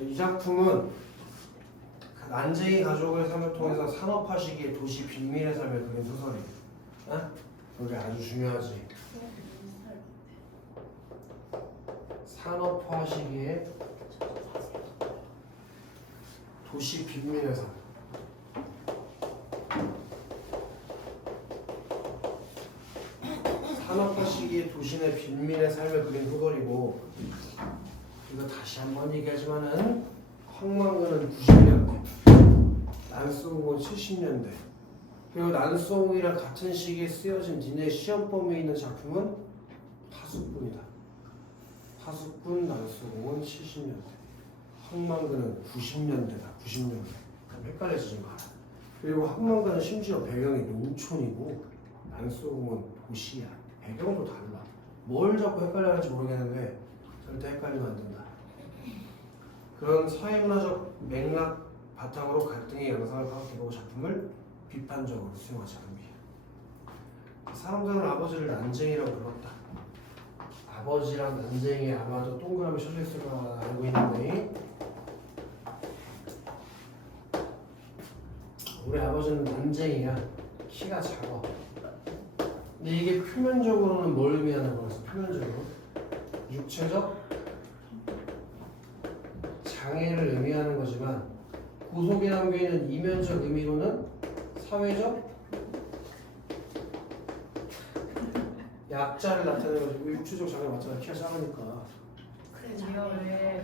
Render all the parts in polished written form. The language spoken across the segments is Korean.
이 작품은 난쟁이 가족의 삶을 통해서 산업화 시기의 도시 빈민의 삶을 그린 소설이에요. 어? 그게 아주 중요하지. 산업화 시기의 도시 빈민의 삶. 산업화 시기의 도시 내 빈민의 삶을 그린 소설이고, 이거 다시 한번 얘기하지만은 황망근은 90년대, 난수홍은 70년대, 그리고 난수홍이랑 같은 시기에 쓰여진 니네 시험 범위에 있는 작품은 파수꾼이다. 파수꾼, 난수홍은 70년대, 황망근은 90년대다. 90년대. 그럼 헷갈려지지 마라. 그리고 황망근은 심지어 배경이 농촌이고 난수홍은 도시야. 배경도 달라. 뭘 자꾸 헷갈려하는지 모르겠는데 절대 헷갈리면 안 된다. 그런 사회문화적 맥락 바탕으로 갈등의 양상을 파악해보고 작품을 비판적으로 수용한 작품이에요. 사람들은 아버지를 난쟁이라고 불렀다. 아버지랑 난쟁이 아마도 동그라미 쳐져 있을 거라 알고 있는데, 우리 아버지는 난쟁이야. 키가 작아. 근데 이게 표면적으로는 뭘 의미하는 거였어? 표면적으로 육체적 장애를 의미하는 거지만, 고속에 담겨있는 이면적 의미로는 사회적 약자를 나타내는 거지. 육체적 장애 맞잖아. 키가 작으니까. 왜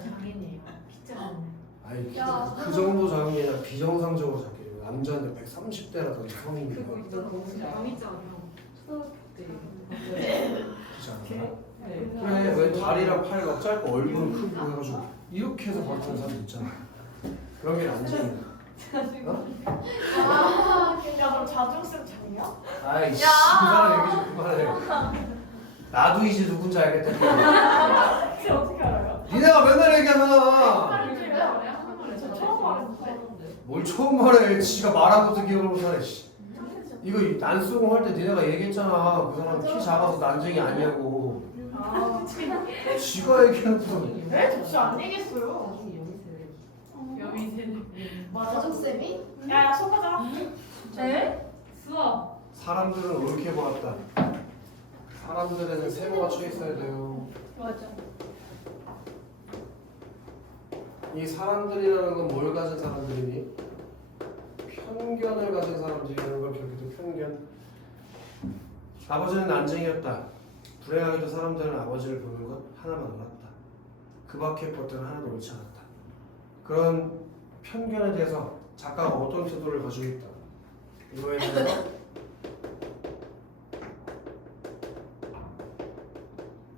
장인이에요? 피자는. 아니 그 정도 작은 게 아니라 비정상적으로 작게. 남자인데 130대라든지 성인이니까. 그거 있잖아. 장이잖아요. 초등학교 때. 그렇지 않나? 그래, 왜 다리랑 팔이 막 짧고 얼굴은 크고 해가지고 이렇게 해서 버티는 사람도 있잖아. 그런 게 난쟁이야. 어? 야 그럼 자중성 장이야? 아이씨, 그 사람 얘기 좀 그만해. 나도 이제 누군지 알겠다. 혹시 어떻게 알아요? 니네가 맨날 얘기하잖아. 저 처음 알았는데. 뭘 처음 말해. 지가 말하고도 기억을 못하네. 이거 난수공 할 때 니네가 얘기했잖아. 그 사람 키 작아서 난쟁이 아니냐고. 아 지가 얘기해놓고. 왜? 저 안 얘기했어요. 여미새는. 자중쌤이? 야야 수업하자. 네? 수업. 사람들은 옳게 보았다. 사람들에는 세모가 쳐 있어야 돼요. 맞아. 이 사람들이라는 건 뭘 가진 사람들이니? 편견을 가진 사람들이라는 걸 기억해도 편견. 아버지는 난쟁이였다. 불행하게도 사람들은 아버지를 보는 것 하나만 옳았다. 그 밖의 것들은 하나도 옳지 않았다. 그런 편견에 대해서 작가가 어떤 태도를 가지고 있다. 이거에 대해서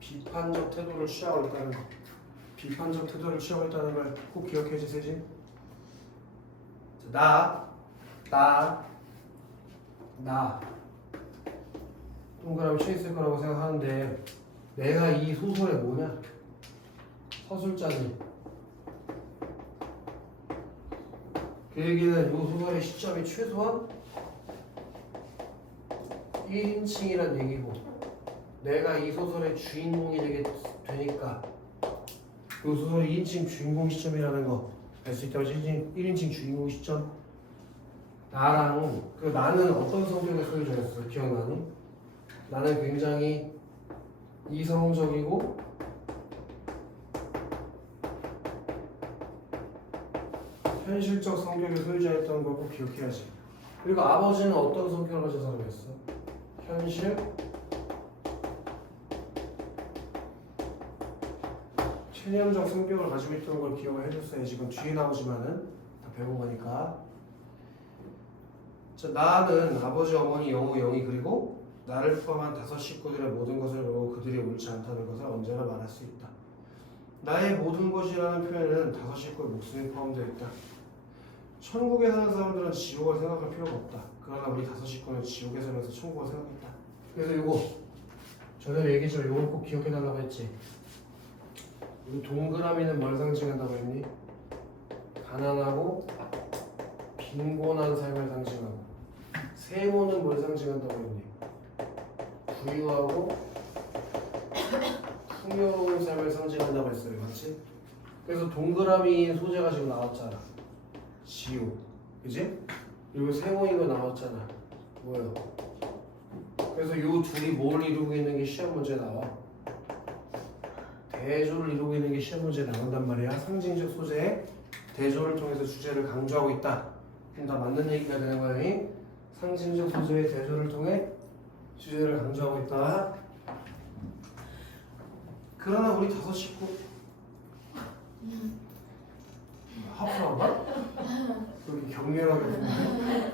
비판적 태도를 취하고 있다는 것. 비판적 태도를 취하고 있다는 걸 꼭 기억해 주세요. 나 동그라미 쳐 있을 거라고 생각하는데, 내가 이 소설에 뭐냐? 서술자지. 그 얘기는 이 소설의 시점이 최소한 1인칭이란 얘기고, 내가 이 소설의 주인공이 되니까 이 소설의 2인칭 주인공 시점이라는 거 알 수 있다고. 1인칭 주인공 시점. 나랑 그 나는 어떤 성격의 소유자였어? 기억나니? 나는 굉장히 이성적이고 현실적 성격의 소유자였던 걸 꼭 기억해야지. 그리고 아버지는 어떤 성격을 가진 사람이었어? 현실, 체념적 성격을 가지고 있던 걸 기억을 해줬어요. 지금 뒤에 나오지만은 다 배운 거니까. 자, 나는 아버지, 어머니, 영우, 영희 그리고 나를 포함한 5 식구들의 모든 것을 보고 그들이 옳지 않다는 것을 언제나 말할 수 있다. 나의 모든 것이라는 표현에는 5 식구의 목숨이 포함되어 있다. 천국에 사는 사람들은 지옥을 생각할 필요가 없다. 그러나 우리 5 식구는 지옥에 살면서 천국을 생각했다. 그래서 이거 전에 얘기했지만 이걸 꼭 기억해달라고 했지. 우리 동그라미는 뭘 상징한다고 했니? 가난하고 빈곤한 삶을 상징하고, 세모는 뭘 상징한다고 했니? 부유하고 풍요로운 삶을 상징한다고 했어요. 맞지? 그래서 동그라미인 소재가 지금 나왔잖아. 지호. 그지? 그리고 세모인 거 나왔잖아. 뭐요? 그래서 요 둘이 뭘 이루고 있는 게 시험 문제 나와. 대조를 이루고 있는 게 시험 문제에 나온단 말이야. 상징적 소재의 대조를 통해서 주제를 강조하고 있다. 그럼 다 맞는 얘기가 되는 거니? 상징적 소재의 대조를 통해 주제를 강조하고 있다. 그러나 우리 다섯 식구 합성한가? 그렇게 격렬하게 보는데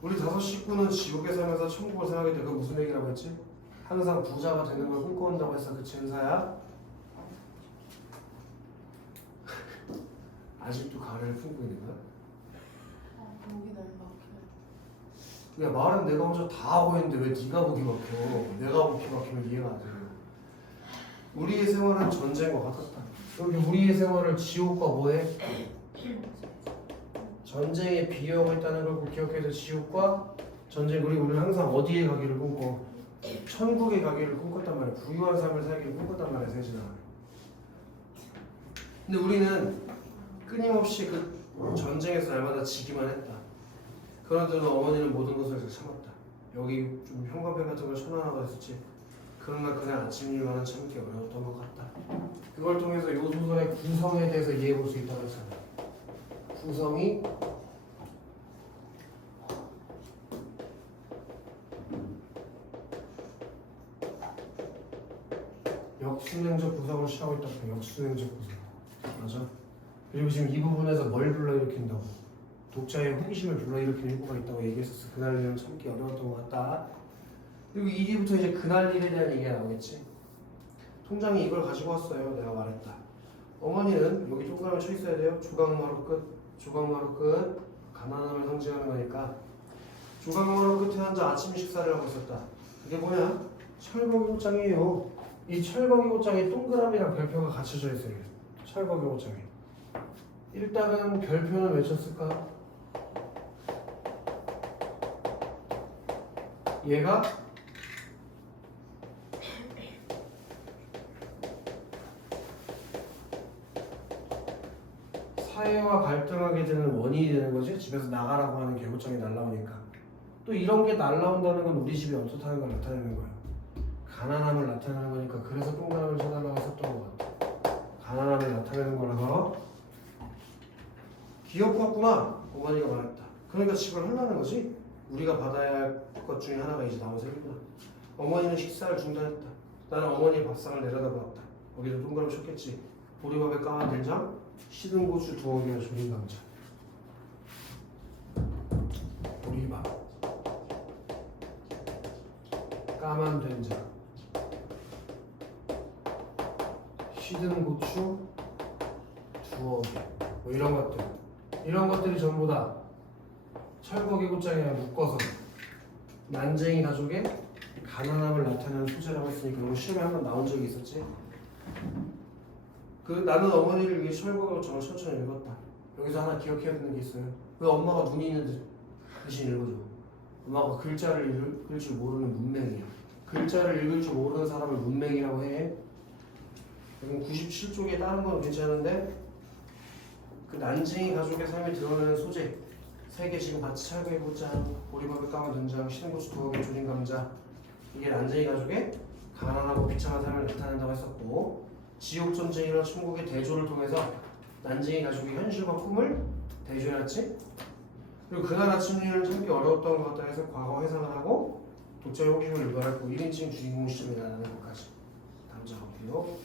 우리 다섯 식구는 지옥에 살면서 천국을 생각할 때 그 무슨 얘기라고 했지? 항상 부자가 되는 걸 꿈꿔온다고 해서 그 진사야? 아직도 가래를 품고 있는 거야? 목이 너무 막혀. 야 말은 내가 혼자 다 하고 있는데 왜 네가 목이 막혀? 내가 목이 막히면 이해가 안 돼. 우리의 생활은 전쟁과 같았다. 여기 우리의 생활을 지옥과 뭐해? 전쟁에 비유하고 있다는 걸 꼭 기억해서 지옥과 전쟁. 그리고 우리는 항상 어디에 가기를 꿈꿔? 천국에 가기를 꿈꿨단 말이야. 부유한 삶을 살기를 꿈꿨단 말이야, 세진아. 근데 우리는 끊임없이 그 전쟁에서 날마다 지기만 했다. 그런데도 어머니는 모든 것을 참았다. 여기 좀 형광펜 같은 걸 쳐놔가 했었지. 그러나 그날 아침 일과는 참기 어려웠던 것 같다. 그걸 통해서 이 소설의 구성에 대해서 이해해 볼 수 있다고 했잖아. 구성이 역순행적 구성을 취하고 있다고. 역순행적 구성. 맞아. 그리고 지금 이 부분에서 뭘 불러일으킨다고? 독자의 호기심을 불러일으키는 효과가 있다고 얘기했었어. 그날 일은 참기 어려웠던 것 같다. 그리고 이 뒤부터 이제 그날 일에 대한 얘기가 나오겠지. 통장이 이걸 가지고 왔어요. 내가 말했다. 어머니는 여기 동그라미 쳐 있어야 돼요. 조각마루 끝. 조각마루 끝. 가난함을 상징하는 거니까 조각마루 끝에 앉아 아침 식사를 하고 있었다. 그게 뭐냐? 철거기 옷장이에요. 이 철거기 옷장에 동그라미랑 별표가 갖춰져 있어요. 철거기 옷장에. 일단은 별표는 왜 쳤을까? 얘가 사회와 갈등하게 되는 원인이 되는 거지. 집에서 나가라고 하는 계급장이 날라오니까. 또 이런 게 날라온다는 건 우리 집이 어떻다는 걸 나타내는 거야. 가난함을 나타내는 거니까. 그래서 동그라미를 쳐달라고 했었던 것 같아. 가난함을 나타내는 거라서 기업 같구나. 어머니가 말했다. 그러니까 집을 하려는 거지. 우리가 받아야 할 것 중에 하나가 이제 나온 셈이구나. 어머니는 식사를 중단했다. 나는 어머니의 밥상을 내려다보았다. 거기서 동그라미 쳤겠지. 보리밥에 까만 된장, 시든 고추 두어 개와 조린 감자. 보리밥, 까만 된장, 시든 고추 두어 개. 뭐 이런 것들. 이런 것들이 전부 다 철거기 옷장에 묶어서 난쟁이 가족의 가난함을 나타내는 소재라고 했으니까 그런 시험에 한번 나온 적이 있었지. 나는 어머니를 위해 철거기 옷장을 천천히 읽었다. 여기서 하나 기억해야 되는 게 있어요. 왜 엄마가 눈이 있는데 대신 읽어줘? 엄마가 글자를 읽을 줄 모르는 문맹이야. 글자를 읽을 줄 모르는 사람을 문맹이라고 해. 그럼 97쪽에 다른 건 괜찮은데 그 난쟁이 가족의 삶이 드러내는 소재 세 개 지금 같이 철거기 옷장, 보리밥에 까만 된장, 시든고추 두어 개, 조린 감자. 이게 난쟁이 가족의 가난하고 비참한 삶을 나타낸다고 했었고, 지옥 전쟁이나 천국의 대조를 통해서 난쟁이 가족의 현실과 꿈을 대조해놨지. 그리고 그날 아침 일을 참기 어려웠던 것 같다 해서 과거 회상을 하고 독자의 호기심을 유발했고 1인칭 주인공 시점이라는 것까지. 다음 작업이요.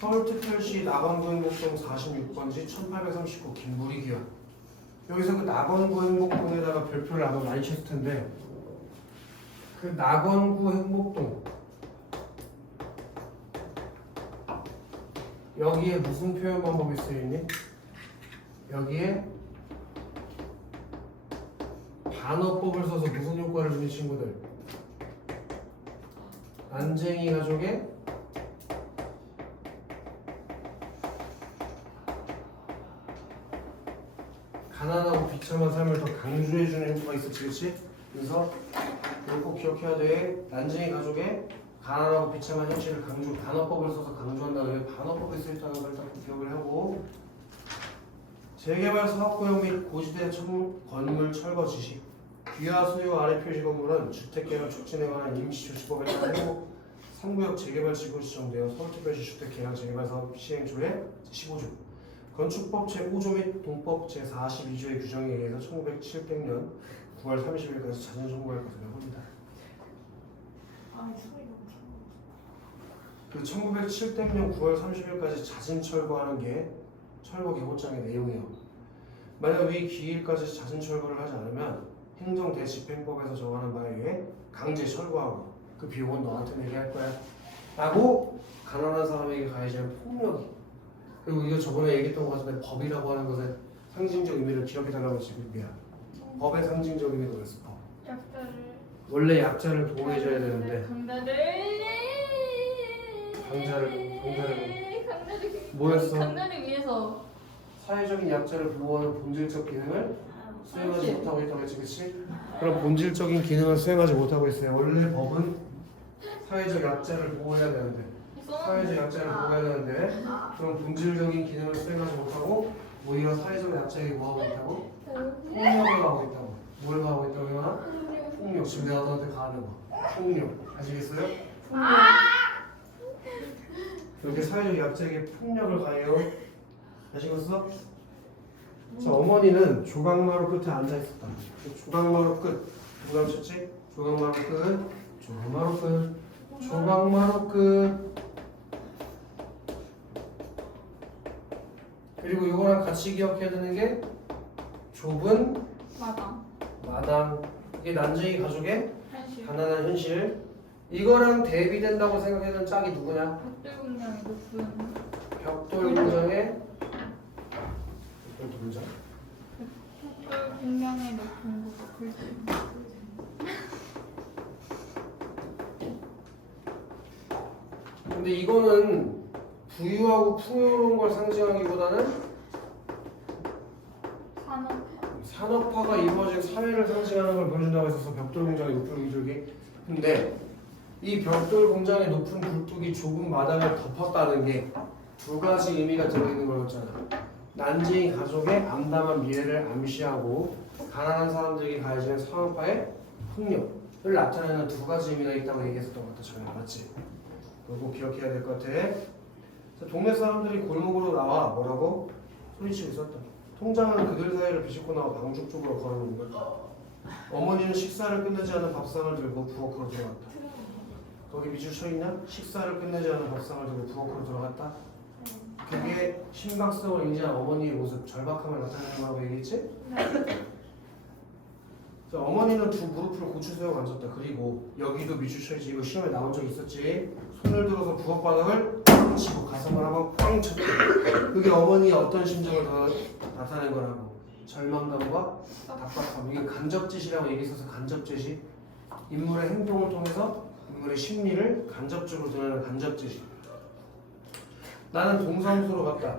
서울특별시 낙원구 행복동 46번지 1839 김구리 기원. 여기서 그 낙원구 행복동에다가 별표를 아마 많이 쳤을 텐데 그 낙원구 행복동 여기에 무슨 표현 방법이 쓰여있니? 여기에 반어법을 써서 무슨 효과를 주니 친구들? 난쟁이 가족의 가난하고 비참한 삶을 더 강조해주는 효과가 있었지, 그렇지? 그래서 이걸 꼭 기억해야 돼. 난쟁이 가족의 가난하고 비참한 현실을 반어법을 써서 강조한다는 게 반어법이 쓰였다는 걸 딱 기억을 하고 재개발 사업구역 및 고지대 건물 철거 지시 귀하 수요 아래 표시 건물은 주택개발 촉진에 관한 임시조치법에 따라 3구역 재개발 지구 지정되어 서울특별시 주택개발 재개발 사업 시행 조례 제15조 건축법 제5조 및 동법 제42조의 규정에 의해서 1907년 9월 30일까지 자진 청구할 것을 합니다. 아니 소리가 그 1907년 9월 30일까지 자진 철거하는 게 철거 개고장의 내용이에요. 만약 위 기일까지 자진 철거를 하지 않으면 행정대집행법에서 정하는 바에 의해 강제 철거하고 그 비용은 너한테 내게 할 거야 라고 가난한 사람에게 가해지는 폭력이 그리고 이거 저번에 얘기했던 것 같은데 법이라고 하는 것의 상징적 의미를 기억해달라고 지금 미안 법의 상징적 의미가 뭐였어? 법. 약자를 원래 약자를 보호해줘야 되는데 강자를 뭐였어? 강자를 위해서 사회적인 약자를 보호하는 본질적 기능을 수행하지 못하고 있다고 했지, 그치? 그럼 본질적인 기능을 수행하지 못하고 있어요. 원래 법은 사회적 약자를 보호해야 되는데 사회적 약자를 보호해야 되는데 그럼 본질적인 기능을 수행하지 못하고 오히려 사회적 약자에게 뭐 하고 있다고? 폭력을 하고 있다고. 뭘 하고 있다고 해나? 폭력. 지금 내가 너한테 가하는 거. 폭력. 아시겠어요? 이렇게 사회적 약자에게 폭력을 가해요. 아시겠어? 자, 어머니는 조각마루 끝에 앉아 있었다. 조각마루 끝. 누가 붙였지? 조각마루 끝. 조각마루 끝. 조각마루 끝. 그리고 이거랑 같이 기억해야 되는 게 좁은 마당. 이게 난쟁이 가족의 가난한 현실. 이거랑 대비된다고 생각하는 짝이 누구냐? 벽돌공장이 높은 벽돌 공장의 벽돌 공장? 벽돌공장의 높은 곳 근데 이거는 부유하고 풍요로운 걸 상징하기보다는 산업화가 이루어진 사회를 상징하는 걸 보여준다고 했어서 벽돌 공장의 높은 굴뚝이. 근데 이 벽돌 공장의 높은 굴뚝이 좁은 마당을 덮었다는 게 두 가지 의미가 들어있는 거였잖아. 난징이 가족의 암담한 미래를 암시하고 가난한 사람들에게 가해지는 산업화의 폭력을 나타내는 두 가지 의미가 있다고 얘기했었던 것 같아. 전에 알았지? 그거 꼭 기억해야 될 것 같아. 동네 사람들이 골목으로 나와 뭐라고? 소리치고 있었다. 통장은 그들 사이를 비집고 나와 방죽 쪽으로 걸어오는 거야. 어머니는 식사를 끝내지 않은 밥상을 들고 부엌으로 들어갔다. 거기 밑줄 쳐있냐? 식사를 끝내지 않은 밥상을 들고 부엌으로 들어갔다. 그게 심각성을 인지한 어머니의 모습, 절박함을 나타내는 거라고 얘기했지? 자, 어머니는 두 무릎을 고추 세우고 앉았다. 그리고 여기도 밑줄 쳐있지. 이거 시험에 나온 적 있었지? 손을 들어서 부엌 바닥을 꽝 치고 가슴을 한번 꽝 쳤다. 그게 어머니의 어떤 심정을 더 나타낸 거라고. 절망감과 답답함. 이게 간접짓이라고 얘기했어서 간접짓이 인물의 행동을 통해서 인물의 심리를 간접적으로 드러내는 간접짓이. 나는 동사무소로 갔다.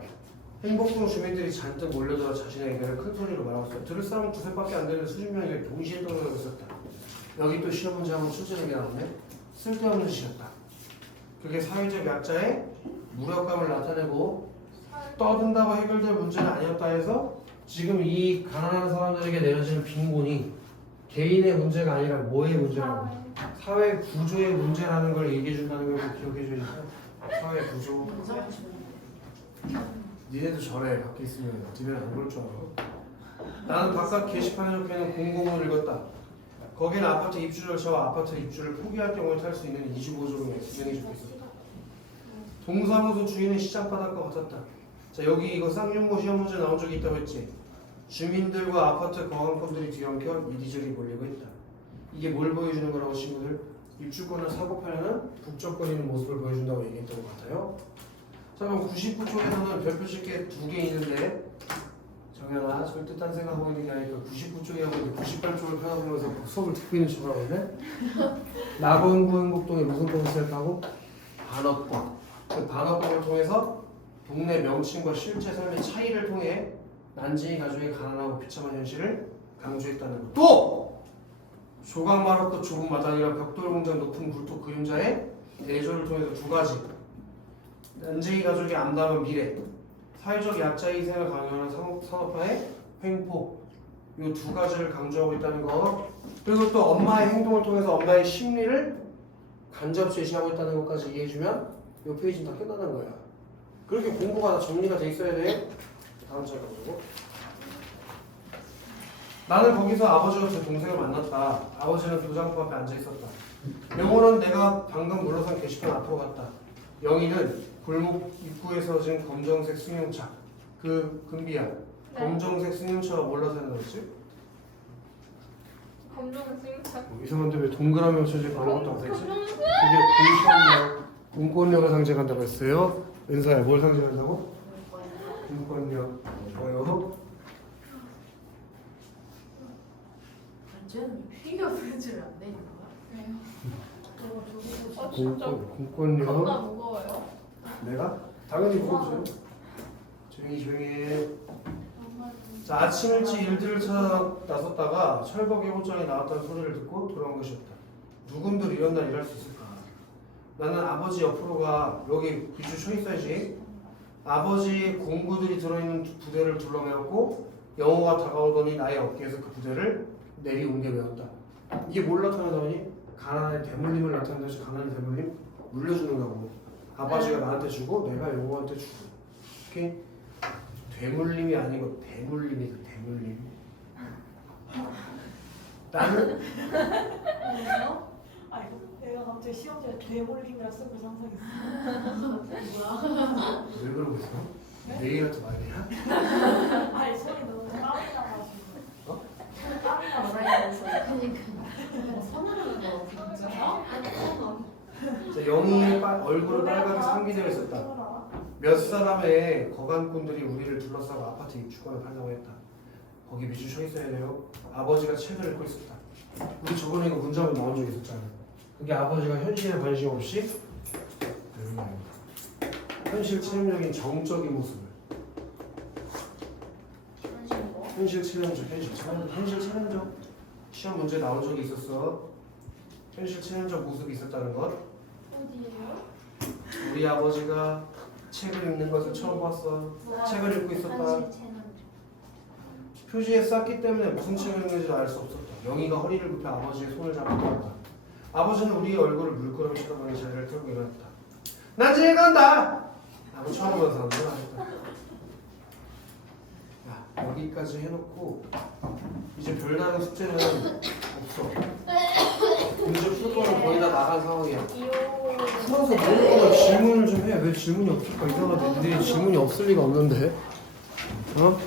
행복동 주민들이 잔뜩 몰려들어 자신의 의견을 큰 소리로 말했어요. 들을 사람은 두세밖에 안 되는데 수십 명이 동시에 떠들고 있었다. 여기 또 시험 문제 한번 출제되게 나왔네. 쓸데없는 짓이었다. 그게 사회적 약자의 무력감을 나타내고 떠든다고 해결될 문제는 아니었다 해서 지금 이 가난한 사람들에게 내려지는 빈곤이 개인의 문제가 아니라 뭐의 문제라고? 사회 구조의 문제라는 걸 얘기해 준다는 걸 꼭 기억해 줘야겠다. 사회 구조. 니네도 저래. 밖에 있으면 니네는 안 그럴 줄 알아. 나는 바깥 게시판에 적혀있는 공고문을 읽었다. 거기는 아파트 입주를 저 아파트 입주를 포기할 경우에 탈 수 있는 25조의 규정이 적혀있었다. 동사무소 주인은 시장 바닥과 같았다. 자, 여기 이거 쌍용고 시험 문제 나온 적이 있다고 했지. 주민들과 아파트 거항권들이 뒤엉켜 이리저리 몰리고 있다. 이게 뭘 보여주는 거라고 친구들? 입주권을 사고팔려는 북적거리는 모습을 보여준다고 얘기했던 것 같아요. 자, 그럼 99쪽에서는 별표 칠게 두 개 있는데 정연아 절대 딴 생각하고 있는 게 아니고 99쪽이라고 있는데 98쪽을 펴나보면서 수업을 듣고 있는 척을 하고 있네. 낙원구 행복동에 무슨 법을 시작하고? 반어법. 그 반어법을 통해서 동네 명칭과 실제 삶의 차이를 통해 난징이 가족의 가난하고 비참한 현실을 강조했다는 것. 또! 조각마루 끝 좁은 마당이라 벽돌 공장 높은 굴뚝 그림자에 내조를 통해서 두 가지. 난쟁이 가족이 암담한 미래, 사회적 약자 희생을 강요하는 산업화의 횡포. 이 두 가지를 강조하고 있다는 거. 그리고 또 엄마의 행동을 통해서 엄마의 심리를 간접 제시하고 있다는 것까지 이해해주면 이 페이지는 다 끝나는 거야. 그렇게 공부가 다 정리가 돼 있어야 돼. 다음 장 가지고. 나는 거기서 아버지와 제 동생을 만났다. 아버지는 도장부 앞에 앉아 있었다. 영호는 내가 방금 물러선 게시판 앞으로 갔다. 영희는 골목 입구에 서진 검정색 승용차. 그 금비야. 네. 검정색 승용차가 몰라 사는 거지? 검정색 승용차. 이상한데 왜 동그라미 맞춰지고 아무것도 안 써있지? 검정색. 이게 공권력을 상징한다고 했어요. 은사야, 뭘 상징한다고? 공권력. 좋아요. 완전 피겨 보여주면 안 되는 거야? 네. 저거 진짜 공권력. 겁나 무거워요. 내가? 당연히 무겁죠. 조용히 해. 자, 아침 일찍 일들을 찾아 나섰다가 철거기 호장이 나왔다는 소리를 듣고 돌아온 것이었다. 누군들 이런 날 일할 수 있을까? 나는 아버지 옆으로 가. 여기 비주 쳐 있어야지. 아버지 공구들이 들어있는 부대를 둘러매었고 영호가 다가오더니 나의 어깨에서 그 부대를 내리옮겨 메었다. 이게 뭘 나타나더니 가난의 대물림을 나타낸다지. 가난의 대물림? 물려주는 거고. 아버지가 나한테 주고 내가 영호한테 주고. 오케이? 되물림이 아니고 대물림이다. 대물림. 나는 그래서? 아니 내가 갑자기 시험지에 되물림이라 쓴 거 상상했어. 뭐야? 왜 그러고 있어? 내일한테 말이야? 아니 손이 너무 땀이 나가지고. 어? 땀이 나가지고. 서늘한 거 진짜? 자, 영희의 얼굴을 빨갛게 상기되어 있었다. 몇 사람의 거간꾼들이 우리를 둘러싸고 아파트 입주권을 팔려고 했다. 거기 미주 서 있어야 돼요. 아버지가 책을 읽고 있었다. 우리 저번에 이거 문장으로 나온 적이 있었잖아. 그게 아버지가 현실에 관심 없이 현실 체념적인 정적인 모습을. 현실 체념적, 현실 체념적. 시험 문제 나온 적이 있었어. 현실 체념적 모습이 있었다는 것. 어디예요? 우리 아버지가 책을 읽는 것을 처음 봤어. 책을 읽고 있었다. 표지에 쌌기 때문에 무슨 책을 읽는지 알 수 없었다. 영희가 허리를 굽혀 아버지의 손을 잡고 있다. 아버지는 우리의 얼굴을 물끄러미 쳐다보는 자리를 털고 일어났다. 난 집에 간다! 라고 처음 본 사람들은 하셨다. 야, 여기까지 해놓고 이제 별다른 숙제는 없어. 문제 풀 거는 거의 다 나간 상황이야. 풀어서 모르거나 질문을 좀 해. 왜 질문이 없을까? 이상하다. 니들이 질문이 없을 리가 없는데. 어?